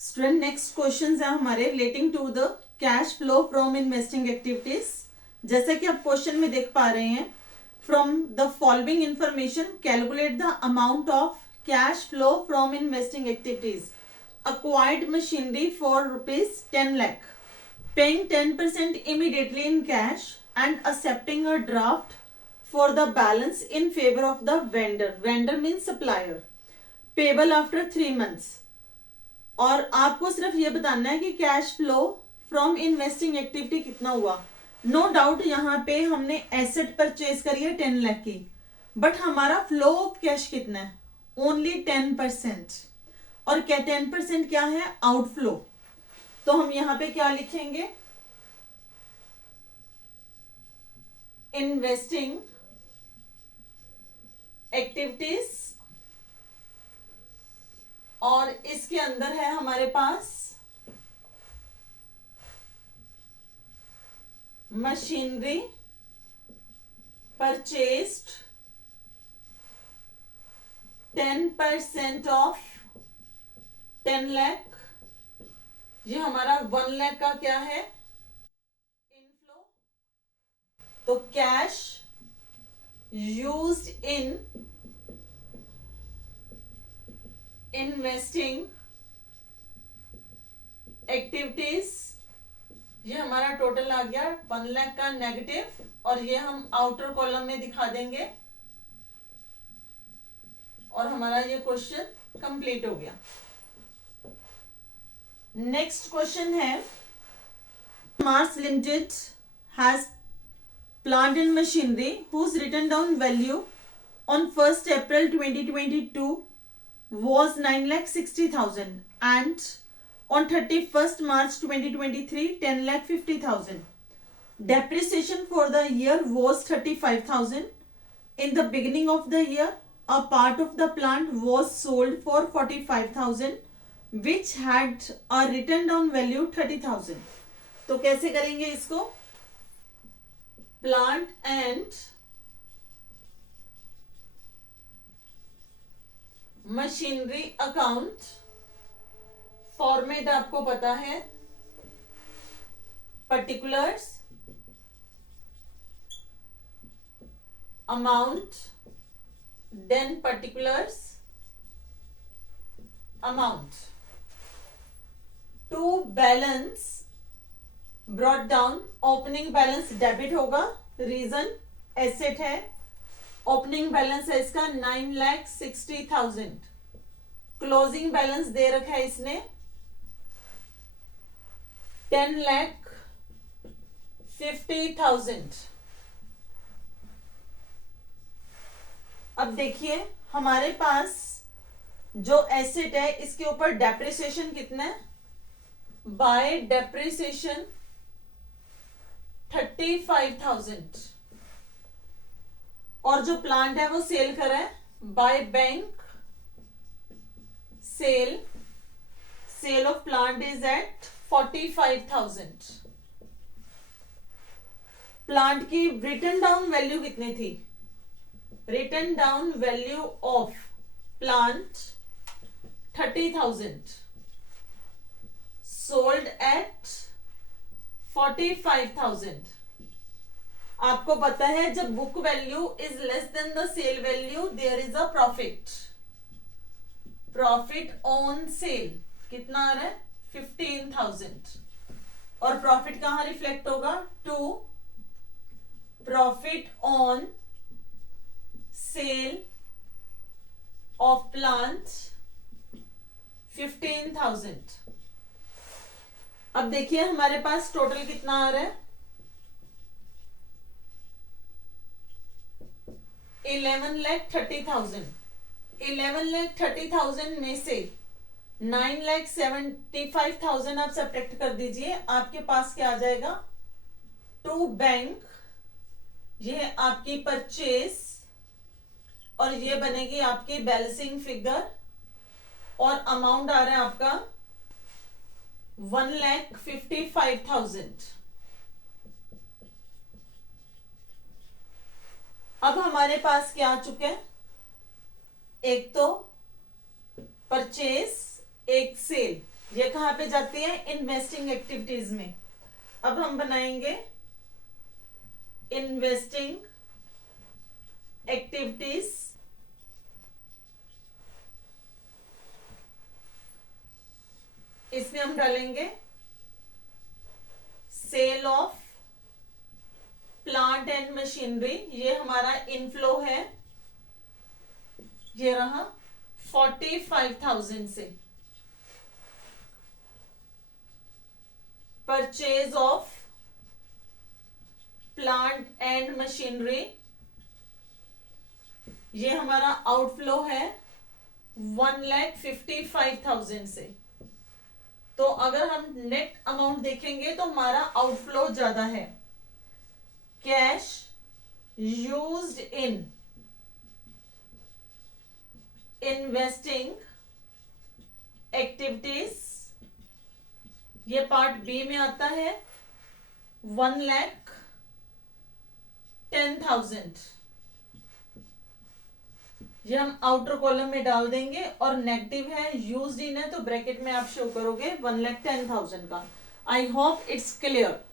Student next question है हमारे relating to the cash flow from investing activities. जैसा कि आप क्वेश्चन में देख पा रहे हैं, from the following information calculate the amount of cash flow from investing activities acquired machinery for rupees 10 lakh, paying 10% immediately in cash and accepting a draft for the balance in favor of the vendor. Vendor means supplier. Payable after 3 months. और आपको सिर्फ ये बताना है कि cash flow from investing activity कितना हुआ। No doubt यहाँ पे हमने एसेट परचेज करी है 10 लाख की, बट हमारा फ्लो ऑफ कैश कितना है? ओनली 10%। और क्या 10% क्या है? आउटफ्लो। तो हम यहां पे क्या लिखेंगे? इन्वेस्टिंग एक्टिविटीज, और इसके अंदर है हमारे पास मशीनरी परचेस्ड 10% ऑफ 10 लाख। ये हमारा 1 लाख का क्या है? इनफ्लो। तो cash used in investing activities, ये हमारा टोटल आ गया 1 लाख का नेगेटिव, और ये हम आउटर कॉलम में दिखा देंगे और हमारा ये क्वेश्चन कंप्लीट हो गया। नेक्स्ट क्वेश्चन है, Mars limited has plant and machinery whose written down value on 1st April 2022 was 9,60,000 and on 31st March 2023 10,50,000. Depreciation for the year was 35,000. In the beginning of the year, a part of the plant was sold for 45,000, which had a written down value 30,000. तो कैसे करेंगे इसको? Plant and machinery account format आपको पता है, particulars, amount, then particulars, amount. To balance brought down, opening balance debit होगा, reason asset है, opening balance है इसका 9,60,000, क्लोजिंग बैलेंस दे रखा है इसने 10,50,000। अब देखिए हमारे पास जो एसेट है इसके ऊपर डेप्रिसिएशन कितना है? बाय डेप्रिसिएशन 35,000, और जो प्लांट है वो सेल करा है by bank sale of plant is at 45,000। Plant की रिटन डाउन वैल्यू कितनी थी? Written down value of plant 30,000, sold at 45,000। आपको पता है जब book value is less than the sale value there is a profit. Profit on sale कितना आ रहा है? 15,000। और प्रॉफिट कहां रिफ्लेक्ट होगा? To profit on sale of plant 15,000। अब देखिए हमारे पास टोटल कितना आ रहा है? 11,30,000। 11,30,000 में से 9,75,000 आप सब्ट्रैक्ट कर दीजिए, आपके पास क्या आ जाएगा? टू बैंक, ये है आपकी परचेज, और ये बनेगी आपकी बैलेंसिंग फिगर, और अमाउंट आ रहा है आपका 1,55,000। अब हमारे पास क्या आ चुके हैं? एक तो परचेज, एक सेल। ये कहां पे जाती है? इन्वेस्टिंग एक्टिविटीज में। अब हम बनाएंगे इन्वेस्टिंग एक्टिविटीज। इसमें हम डालेंगे sale of plant and machinery. ये हमारा इनफ्लो है, ये रहा 45,000 से। Purchase of plant and machinery, ये हमारा आउटफ्लो है 1,55,000 से। तो अगर हम नेट अमाउंट देखेंगे तो हमारा आउटफ्लो ज्यादा है। Cash used in investing activities, ये पार्ट बी में आता है 1,10,000। ये हम आउटर कॉलम में डाल देंगे और नेगेटिव है, यूज्ड इन है, तो ब्रैकेट में आप शो करोगे 1,10,000 का। I hope it's clear.